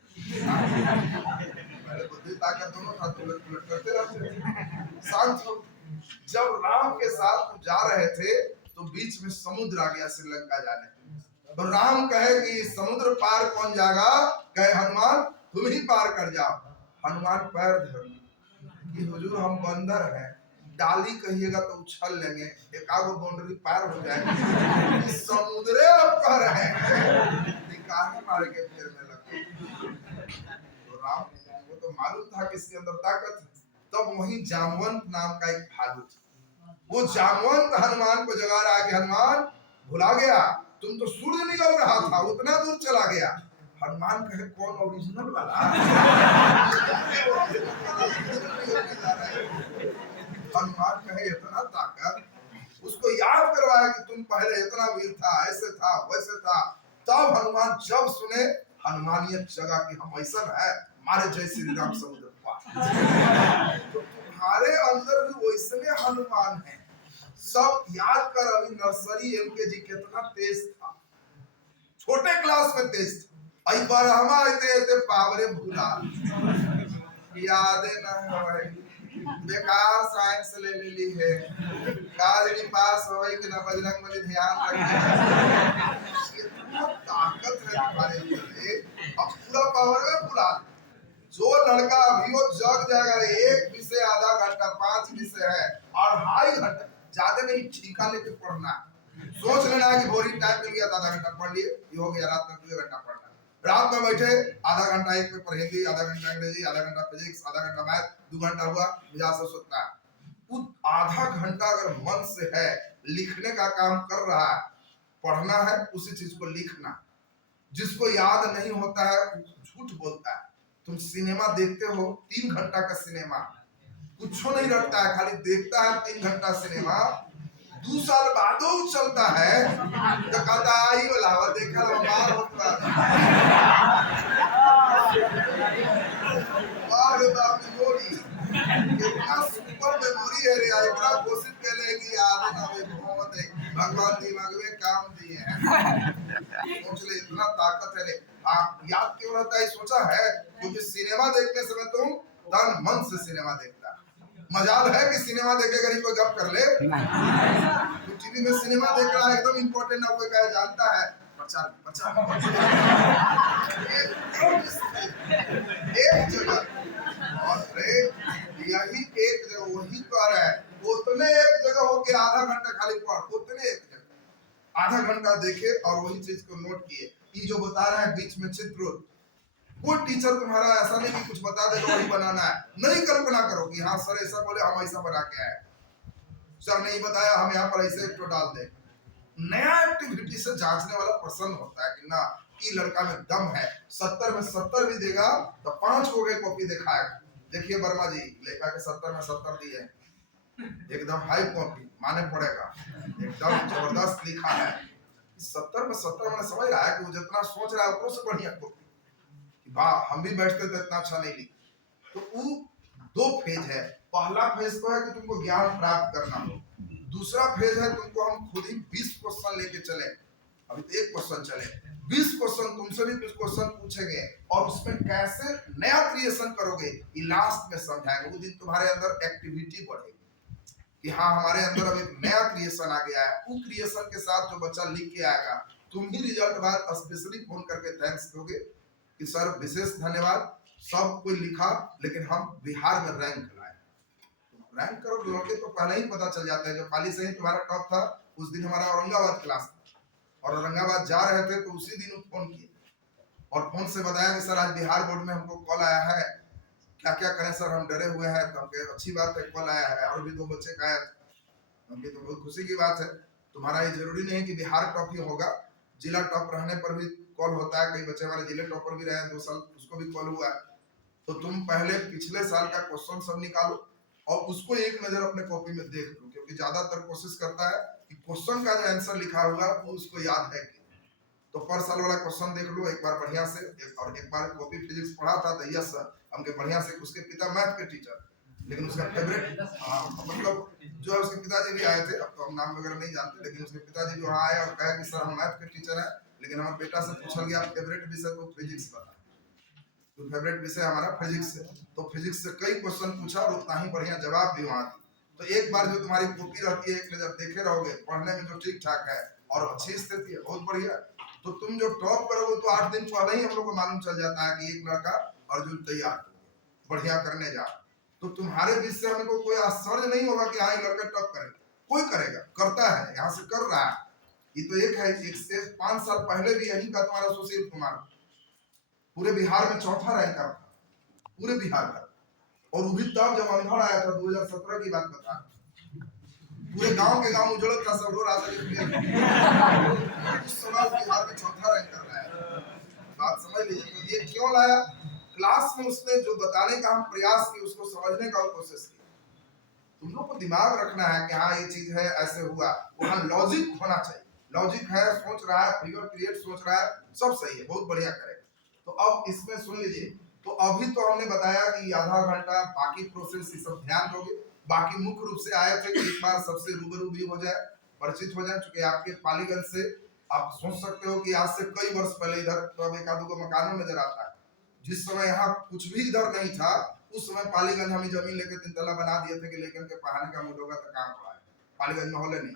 पहले बुद्धि ताकत दोनों था, उलट पुलट करते रहते, शांत हो। जब राम के साथ जा रहे थे तो बीच में समुद्र आ गया श्रीलंका जाने। तो राम कहे कि समुद्र पार कौन जाएगा? कहे हनुमान तुम ही पार कर जाओ। हनुमान पैर धर कि हुजूर हम बंदर हैं, डाली कहिएगा तो उछल लेंगे, एक आगो बाउंड्री पार हो जाएगी, समुद्रे अब कह रहे हैं निकाह मार के फिर में लगे। तो राम को तो मालूम था कि इसके अंदर ताकत है। तब वहीं जामवंत नाम का एक भालू था, वो जामवंत हनुमान को जगा रहा है कि हनुमान भुला गया, तुम तो सूर्य निकल रहा था, उतना दूर चला गया। हनुमान कहे कौन ओरिजिनल वाला? हनुमान कहे इतना ताकत, उसको याद करवाया कि तुम पहले इतना वीर था, ऐसे था, वैसे था। तब हनुमान जब सुने, हनुमानियत जगा कि हम ऐसा है, हमारे जय श्री राम समुद्र पार। तो तुम्हारे अंदर भी वैसने हनुमान है। सब याद कर, अभी नर्सरी एलकेजी कितना तेज था, छोटे क्लास में तेज था। आई बार हम आते पावरे भूला, याद न है, बेकार साइंस ले ली है, काल की पास हो कि ना बजरंग बली ध्यान रखना। इतना ताकत है तुम्हारे अंदर, अब पूरा पावर में भूला। जो लड़का अभी वो जग जाएगा, एक विषय आधा घंटा, 5 विषय है और 2.5 घंटा, ज्यादा नहीं, ठीका लेके पढ़ना। सोच लेना कि बोरिंग टाइम मिल गया, आधा घंटा पढ़ लिए, ये हो गया, रात में 2 घंटा पढ़ना। रात में बैठे आधा घंटा एक पेपर हिंदी, आधा घंटा अंग्रेजी, आधा घंटा फिजिक्स, आधा घंटा मैथ, 2 घंटा हुआ मिजाज से सोचना। उस आधा घंटा अगर मन से है, लिखने का काम कर रहा है, पढ़ना है, उसी चीज को लिखना। जिसको याद नहीं होता है झूठ बोलता है। तुम सिनेमा देखते हो, 3 घंटा का सिनेमा, कुछ नहीं रखता है, खाली देखता है 3 घंटा सिनेमा। 2 साल बाद चलता है तो कहता आई वाला वो देखा लो मार होता बार बार मेमोरी, कितना सुपर मेमोरी है रे। इतना कोशिश करे कि याद ना हो, बहुत है, भगवान दिमाग में काम दिए हैं। सोच ले, इतना ताकत है रे। आप याद क्यों रहता है? सोचा है क्योंकि सिनेमा देखने समय तुम तन मन से सिनेमा देखता है। मजाल है कि सिनेमा देखे गरीब को गप कर ले, तो टीवी में सिनेमा देख रहा है, एकदम इम्पोर्टेंट ना कोई कहे जानता है, प्रचार प्रचार एक जगह, और यही एक जगह वही कर है, उतने एक जगह हो के आधा घंटा खाली पढ़, उतने एक जगह आधा घंटा देखे और वही चीज को नोट किए। ये जो बता रहे हैं बीच में चित्र, कोई टीचर तुम्हारा ऐसा नहीं कि कुछ बता दे तो वही बनाना है, नहीं कल्पना करो कि हाँ सर ऐसा बोले हम ऐसा बना के आए, सर नहीं बताया हम यहाँ पर ऐसे तो डाल दे। नया एक्टिविटी से जांचने वाला प्रसन्न होता है कि ना ये लड़का में दम है। 70 में 70 भी देगा तो 5 को गए कॉपी दिखाएगा। देखिए वर्मा जी लेखा के 70 में 70 दिए, एकदम हाई कॉपी, माने पड़ेगा, एकदम जबरदस्त लिखा है। 70 में 70 मैंने समझ रहा है कि वो जितना सोच रहा है उससे बढ़िया कॉपी, वाह हम भी बैठते थे इतना अच्छा नहीं लिखा। तो वो 2 फेज है। पहला फेज तो है कि तुमको ज्ञान प्राप्त करना हो, दूसरा फेज है तुमको हम खुद ही 20 क्वेश्चन लेके चले। अभी तो 1 क्वेश्चन चले, 20 क्वेश्चन तुमसे भी 20 क्वेश्चन पूछेंगे और उसमें कैसे नया क्रिएशन करोगे ये लास्ट में समझाएंगे। वो दिन तुम्हारे अंदर एक्टिविटी बढ़ेगी, कि हाँ हमारे अंदर अब एक नया क्रिएशन आ गया है। वो क्रिएशन के साथ जो बच्चा लिख के आएगा, तुम ही रिजल्ट बाद स्पेशली फोन करके थैंक्स दोगे कि सर विशेष धन्यवाद, सब कोई लिखा लेकिन हम बिहार में रैंक लाए। रैंक करो लौटे तो पहले ही पता चल जाता है। जो पाली से ही तुम्हारा टॉप था, उस दिन हमारा औरंगाबाद क्लास था और औरंगाबाद जा रहे थे तो उसी दिन फोन किए और फोन से बताया कि सर आज बिहार बोर्ड में हमको कॉल आया है, क्या क्या करें सर, हम डरे हुए हैं। तो हम कहे अच्छी बात है, कॉल आया है और भी 2 बच्चे का आया। हम तो बहुत खुशी की बात है। तुम्हारा ये जरूरी नहीं कि बिहार टॉप ही होगा, जिला टॉप रहने पर भी कॉल होता है। कई बच्चे हमारे जिले टॉपर भी रहे 2 साल, उसको भी कॉल हुआ है। तो तुम पहले पिछले साल का क्वेश्चन सब निकालो और उसको एक नजर अपने कॉपी में देख लो, क्योंकि ज्यादातर कोशिश करता है कि क्वेश्चन का जो आंसर लिखा होगा वो उसको याद है कि। तो पर साल वाला क्वेश्चन देख लो एक बार बढ़िया से। और एक बार कॉपी फिजिक्स पढ़ा था तो यस सर हमके बढ़िया से, उसके पिता मैथ के टीचर, लेकिन उसका फेवरेट मतलब जो है उसके पिताजी भी आए थे। अब तो हम नाम वगैरह नहीं जानते, लेकिन उसके पिताजी भी वहाँ आए और कहा कि सर हम मैथ के टीचर हैं, लेकिन हमारे बेटा से पूछा गया फेवरेट विषय तो फिजिक्स बता। तो फेवरेट विषय हमारा फिजिक्स है, तो फिजिक्स से कई क्वेश्चन पूछा और उतना ही बढ़िया जवाब भी वहाँ दिया। तो एक बार जो तुम्हारी कॉपी रहती है एक नजर देखे रहोगे, पढ़ने में जो ठीक ठाक है और अच्छी स्थिति है, बहुत बढ़िया। तो तुम जो टॉप करोगे तो 8 दिन पहले ही हम लोग को मालूम चल जाता है कि एक लड़का अर्जुन तैयार बढ़िया करने जा। तो तुम्हारे बीच से हमको कोई आश्चर्य नहीं होगा कि हाँ ये लड़का टॉप करेगा, कोई करेगा, करता है, यहाँ से कर रहा है। ये तो एक है, एक से 5 साल पहले भी यही का तुम्हारा सुशील कुमार पूरे बिहार में चौथा रैंकर था, पूरे बिहार का। और वो भी तब जब अनपढ़ आया था, 2017 की बात बता। पूरे गांव के गांव उजड़त था, सब रो रहा था उस समय बिहार में चौथा रैंकर लाया। बात समझ लीजिए। तो ये क्यों लाया? क्लास में उसने जो बताने का हम प्रयास किए, उसको समझने का कोशिश की। तुम लोग को दिमाग रखना है कि हाँ ये चीज है, ऐसे हुआ, वहाँ लॉजिक होना चाहिए। लॉजिक है, सोच रहा है, फिगर क्रिएट सोच रहा है, सब सही है, बहुत बढ़िया करेगा। तो अब इसमें सुन लीजिए। तो अभी तो हमने बताया कि आधा घंटा बाकी प्रोसेस सब ध्यान दोगे। बाकी मुख्य रूप से आए थे कि एक बार सबसे रूबरू भी हो जाए, परिचित हो जाए। चूंकि आपके पालीगंज से आप सोच सकते हो कि आज से कई वर्ष पहले इधर तो अब एक आधो को मकानों नजर आता है। जिस समय यहाँ कुछ भी इधर नहीं था, उस समय पालीगंज हमें जमीन लेकर 3 तल्ला बना दिए थे कि लेकर के पढ़ाने का मूड होगा तो काम पढ़ाए। पालीगंज में हॉल नहीं,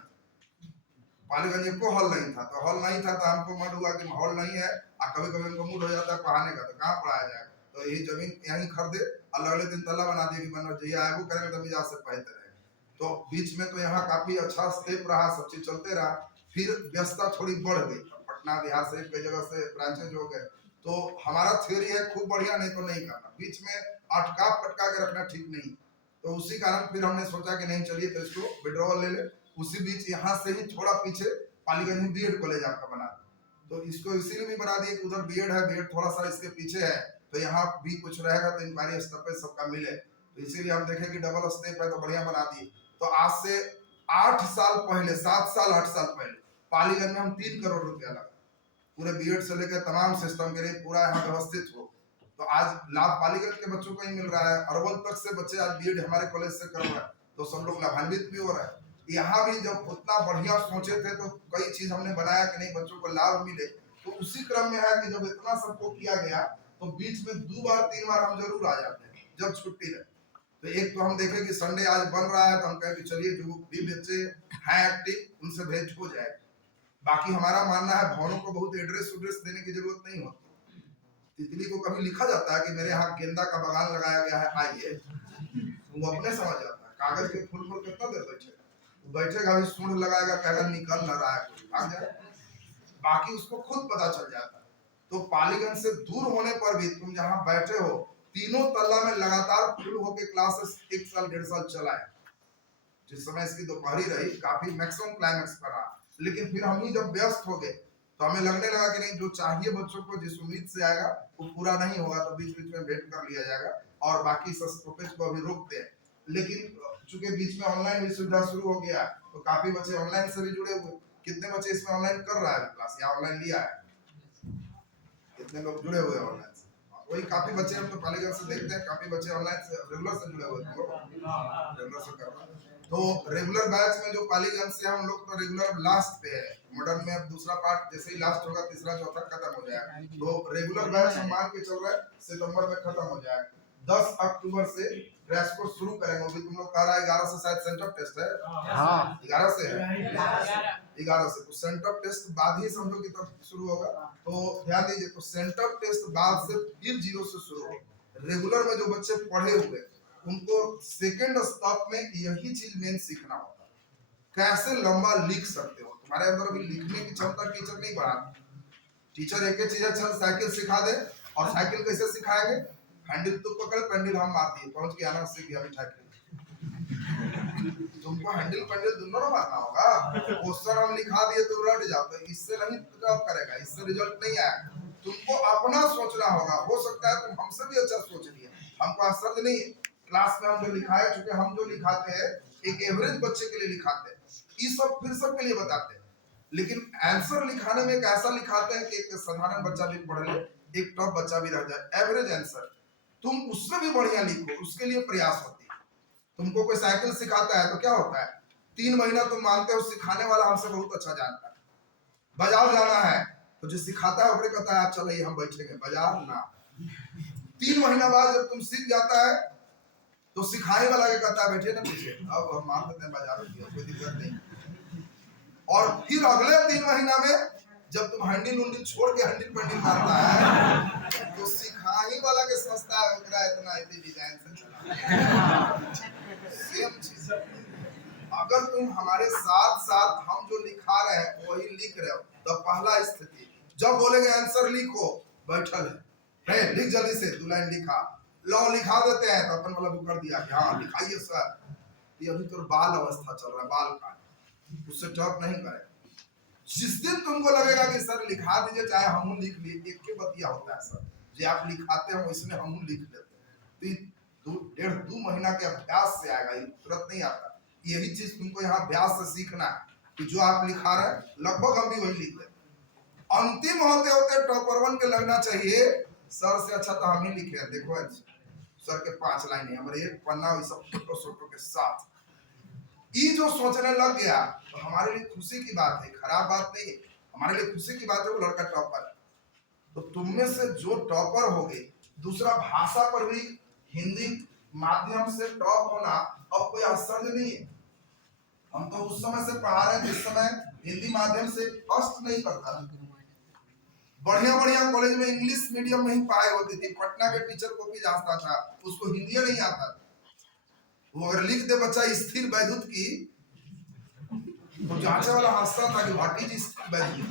पालीगंज को हॉल नहीं था। तो हॉल नहीं था तो हमको मन हुआ कि हॉल नहीं है और कभी कभी उनको मूड हो जाता है पढ़ाने का, तो कहाँ पढ़ाया जाए। तो यही जमीन यहीं खरीदे और अगले 3 तल्ला बना दिए कि बनो जैसे आए वो करेंगे तो मिजाज से पढ़ते रहे। तो बीच में तो यहाँ काफी अच्छा स्टेप रहा, सब चीज चलते रहा। फिर व्यस्तता थोड़ी बढ़ गई, पटना बिहार से कई जगह से ब्रांचेज हो गए। तो हमारा थ्योरी है खूब बढ़िया, नहीं तो नहीं करना, बीच में अटका पटका के रखना ठीक नहीं। तो उसी कारण फिर हमने सोचा कि नहीं चलिए तो इसको विड्रॉल ले ले। उसी बीच यहाँ से ही थोड़ा पीछे पालीगंज में बीएड कॉलेज आपका बना, तो इसको इसीलिए भी बना दिए कि उधर बीएड है, बीएड थोड़ा सा इसके पीछे है, तो यहाँ भी कुछ रहेगा तो इंक्वायरी स्तर पे सबका मिले। तो इसीलिए हम देखें कि डबल स्टेप है तो बढ़िया बना दिए। तो आज से 8 साल पहले, 7 साल 8 साल पहले पालीगंज में हम 3 करोड़ रुपया लगा पूरे बीएड से लेकर तमाम सिस्टम के लिए पूरा यहाँ व्यवस्थित हो। तो आज लाभ पालीगंज के बच्चों को ही मिल रहा है। अरवल तक से बच्चे आज बीएड हमारे कॉलेज से कर रहे हैं, तो सब लोग लाभान्वित भी हो रहे हैं। यहाँ भी जब उतना बढ़िया सोचे थे तो कई चीज हमने बनाया कि नहीं बच्चों को लाभ मिले। तो उसी क्रम में है कि जब इतना सबको किया गया तो बीच में 2 बार 3 बार हम जरूर आ जाते हैं जब छुट्टी रहे। तो एक तो हम देखें कि संडे आज बन रहा है तो हम कहें कि चलिए जो भी बच्चे हैं एक्टिव उनसे भेंट हो जाए। बाकी हमारा मानना है भवनों को बहुत एड्रेस देने की जरूरत नहीं होती। तितली को कभी लिखा जाता है कि मेरे यहाँ गेंदा का बागान लगाया गया है, आइए, वो अपने समझ जाता है। कागज के फूल पर कितना देर बैठेगा, भी सूंड लगाएगा, कहेगा निकल न रहा है, भाग जाए। बाकी उसको खुद पता चल जाता है। तो पालीगंज से दूर होने पर भी तुम जहाँ बैठे हो, तीनों तल्ला में लगातार फुल होके क्लासेस 1 साल 1.5 साल चला है। जिस समय इसकी दोपहरी रही काफी मैक्सिमम क्लाइमेक्स पर रहा, लेकिन फिर हम ही जब व्यस्त हो गए तो हमें लगने लगा कि नहीं जो चाहिए बच्चों को जिस उम्मीद से आएगा वो पूरा नहीं होगा, तो बीच बीच में वेट कर लिया जाएगा और बाकी स्टॉपेज को अभी रोकते हैं। लेकिन चूंकि बीच में ऑनलाइन भी सुविधा शुरू हो गया तो काफी बच्चे ऑनलाइन से भी जुड़े हुए। कितने बच्चे इसमें ऑनलाइन कर रहा है क्लास या ऑनलाइन लिया है, कितने लोग जुड़े हुए ऑनलाइन से? वही काफी बच्चे हम तो पालीगंज से देखते हैं, काफी बच्चे ऑनलाइन से रेगुलर से जुड़े हुए हैं, रेगुलर से कर रहे हैं। तो रेगुलर बैच में जो पालीगंज से हम लोग तो रेगुलर लास्ट पे है। मॉडर्न में अब दूसरा पार्ट जैसे ही लास्ट होगा तीसरा चौथा खत्म हो जाएगा। तो रेगुलर बैच हम मान के चल रहे हैं सितंबर में खत्म हो जाएगा। 10 अक्टूबर से क्रैश कोर्स शुरू करेंगे। अभी तुम लोग कह रहा है 11 से शायद सेंटर टेस्ट है। हाँ 11 से है, 11 से। तो सेंटर टेस्ट बाद ही समझो कि तब शुरू होगा। तो ध्यान दीजिए, तो सेंटर टेस्ट बाद से फिर 0 से शुरू होगा। रेगुलर में जो बच्चे पढ़े हुए उनको सेकंड स्टॉप में यही चीज मेन सीखना होता है, कैसे लंबा लिख सकते हो। तुम्हारे अंदर अभी लिखने की क्षमता टीचर नहीं बढ़ाती। टीचर एक ही चीज है, चल साइकिल सिखा दे, और साइकिल कैसे सिखाएंगे, हैंडल तू पकड़, पेंडल हम मार दिए, पहुंच गया ना, सीख गया मिठाई। तुमको हैंडल पेंडल दोनों ना मारना होगा। क्वेश्चन हम लिखा दिए तो रट जाते, इससे नहीं जॉब करेगा, इससे रिजल्ट नहीं आएगा। तुमको अपना सोचना होगा। हो सकता है तुम हमसे भी अच्छा सोच लिए, हमको आश्चर्य नहीं है। क्लास में हम जो लिखाए, चूंकि हम जो लिखाते हैं एक एवरेज बच्चे के लिए लिखाते हैं, ये सब फिर सब के लिए बताते हैं, लेकिन आंसर लिखाने में एक ऐसा लिखाते हैं कि एक साधारण बच्चा भी पढ़ ले, एक टॉप बच्चा भी रह जाए। एवरेज आंसर तुम उससे भी बढ़िया लिखो, उसके लिए प्रयास होती है। तुमको कोई साइकिल सिखाता है तो क्या होता है, 3 महीना तुम मानते हो सिखाने वाला हमसे बहुत अच्छा जानता है। बाजार जाना है तो जो सिखाता है वो कहता है चलो हम बैठेंगे बाजार ना। 3 महीना बाद जब तुम सीख जाता है तो सिखाने वाला क्या कहता है, बैठे ना पीछे, अब हम मान लेते हैं बाजार में कोई दिक्कत नहीं। और फिर अगले 3 महीना में जब तुम हैंडल उंडल छोड़ के हैंडल पेंडल मारता है तो सिखाने वाला के समझता है उतना इतना इतनी डिजाइन से चला। सेम चीज, अगर तुम हमारे साथ साथ हम जो लिखा रहे हैं वही लिख रहे हो, तो पहला स्थिति जब बोलेंगे आंसर लिखो, बैठल है लिख जल्दी से 2 लाइन लिखा, लो लिखा देते हैं तो अपन मतलब कर दिया कि हाँ लिखाइए सर। ये अभी तो बाल अवस्था चल रहा है, बाल का उससे टॉप नहीं करे। जिस दिन तुमको लगेगा कि सर लिखा दीजिए, चाहे हम लिख लिए, एक के बतिया होता है सर जो आप लिखाते हो इसमें हम लिख लेते हैं, तो 1.5-2 महीना के अभ्यास से आएगा, ये तुरंत नहीं आता। यही चीज तुमको यहाँ अभ्यास से सीखना है कि जो आप लिखा रहे हैं लगभग हम भी वही लिख रहे। अंतिम होते होते टॉपर 1 के लगना चाहिए सर से अच्छा तो हम ही लिखे हैं, देखो सर के 5 लाइन है हमारे एक पन्ना फोटो सोटो के साथ। ये जो सोचने लग गया तो हमारे लिए खुशी की बात है, खराब बात नहीं है, हमारे लिए खुशी की बात है वो लड़का टॉपर है। तो तुम में से जो टॉपर हो गए, दूसरा भाषा पर भी हिंदी माध्यम से टॉप होना अब कोई आश्चर्य नहीं है। हम तो उस समय से पढ़ा रहे हैं जिस समय हिंदी माध्यम से फर्स्ट नहीं करता था। बढ़िया बढ़िया कॉलेज में इंग्लिश मीडियम में ही पढ़ाई होती थी। पटना के टीचर को भी जांचता था, उसको हिंदी नहीं आता था। वो अगर लिख दे बच्चा स्थिर वैद्युत की तो जांचे वाला हंसता था कि व्हाट इज स्थिर वैद्युत,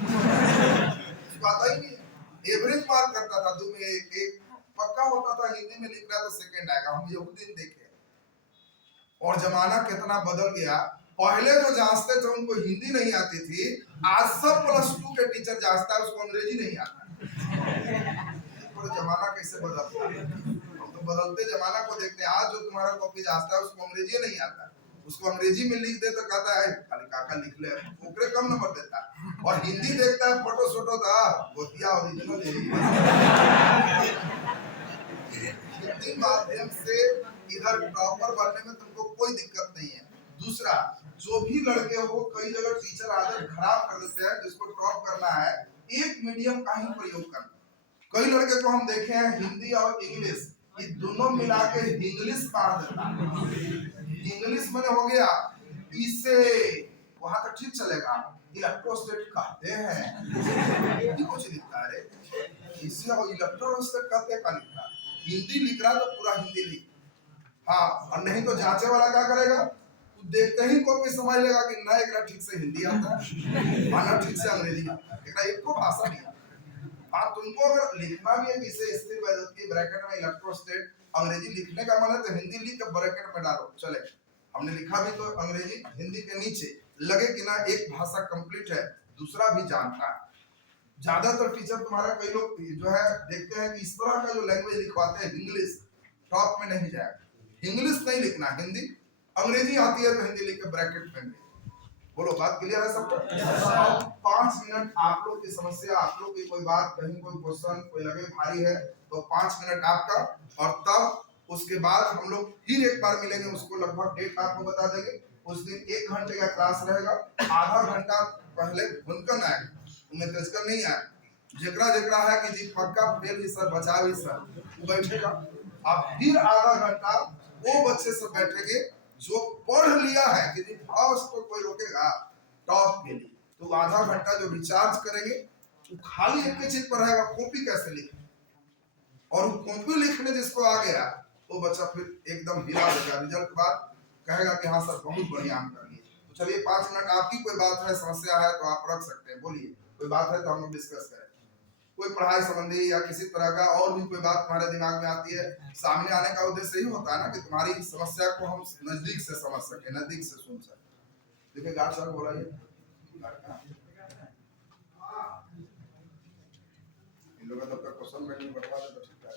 पता ही नहीं। एवरेज मार्क करता था, 2 में एक पक्का होता था। हिंदी में लिख रहा तो सेकंड आएगा, हम ये दिन देखे। और जमाना कितना बदल गया, पहले जो जांचते थे उनको हिंदी नहीं आती थी, आज सब +2 के टीचर जांचता है उसको अंग्रेजी नहीं आता। तो जमाना कैसे बदलता है, हम तो बदलते जमाना को देखते हैं। आज जो तुम्हारा कॉपी जांचता है उसको अंग्रेजी नहीं आता, उसको अंग्रेजी में लिख दे तो कहता है खाली काका लिख ले, ओकरे कम नंबर देता है। और हिंदी देखता है फोटो सोटो था गोतिया ओरिजिनल हिंदी माध्यम से इधर टॉपर बनने में तुमको कोई दिक्कत नहीं है। दूसरा, जो भी लड़के हो, कई जगह टीचर आदत खराब कर देते हैं, जिसको टॉप करना है एक मीडियम का ही प्रयोग करना। कई लड़के को हम देखे हैं हिंदी और इंग्लिश ये दोनों मिला के इंग्लिश मार देता है। इंग्लिश में हो गया इससे वहां तक ठीक चलेगा, इलेक्ट्रोस्टैटिक कहते हैं, कुछ लिखता है इसे इलेक्ट्रोस्टैटिक कहते हैं, का लिखता है। हिंदी लिख रहा तो पूरा हिंदी लिख, हाँ, और नहीं तो जांचे वाला क्या करेगा, देखते ही कॉपी समझ लेगा कि ना एक ठीक से हिंदी आता है और ना ठीक से अंग्रेजी आता है, एक को भाषा नहीं आता। हाँ, तुमको अगर लिखना भी है कि इसे स्थिर वैद्युत की ब्रैकेट में इलेक्ट्रोस्टैट अंग्रेजी लिखने का मन है तो हिंदी लिख के ब्रैकेट में डालो, चले। हमने लिखा भी तो अंग्रेजी हिंदी के नीचे लगे कि ना एक भाषा कंप्लीट है, दूसरा भी जानता है। ज्यादातर टीचर तुम्हारा कई लोग जो है देखते हैं कि इस तरह का जो लैंग्वेज लिखवाते हैं इंग्लिश टॉप में नहीं जाएगा। इंग्लिश नहीं लिखना, हिंदी अंग्रेजी आती है तो हिंदी लिख के ब्रैकेट में। बोलो बात क्लियर है सबको? 5 मिनट आप लोग की समस्या, आप लोग की कोई बात, कहीं कोई क्वेश्चन कोई लगे भारी है तो 5 मिनट आपका, और तब उसके बाद हम लोग फिर एक बार मिलेंगे, उसको लगभग डेट आपको बता देंगे। उस दिन 1 घंटे का क्लास रहेगा, आधा घंटा पहले भुनकन आए, उन्हें तेजकर नहीं आए। जेकरा जेकरा है कि जी पक्का फेल ही सर, बचा भी सर, वो बैठेगा। अब फिर आधा घंटा वो बच्चे सब बैठेंगे जो पढ़ लिया है कि नहीं फर्स्ट तो कोई रोकेगा टॉप के लिए, तो आधा घंटा जो रिचार्ज करेंगे वो खाली एक ही चीज पढ़ाएगा, कॉपी कैसे लिखे, और वो कॉपी लिखने जिसको आ गया वो बच्चा फिर एकदम हिला देगा, रिजल्ट के बाद कहेगा कि हाँ सर बहुत बढ़िया हम कर लिए। तो चलिए 5 मिनट आपकी कोई बात है, समस्या है तो आप रख सकते हैं, बोलिए कोई बात है तो हम लोग डिस्कस करें, कोई पढ़ाई संबंधी या किसी तरह का और भी कोई बात तुम्हारे दिमाग में आती है। सामने आने का उद्देश्य यही होता है ना कि तुम्हारी समस्या को हम नजदीक से समझ सके, नजदीक से सुन सके। देखिए गार्ड साहब बोला ये इन लोगों का तब तक क्वेश्चन में नहीं बटवा दे तो ठीक है।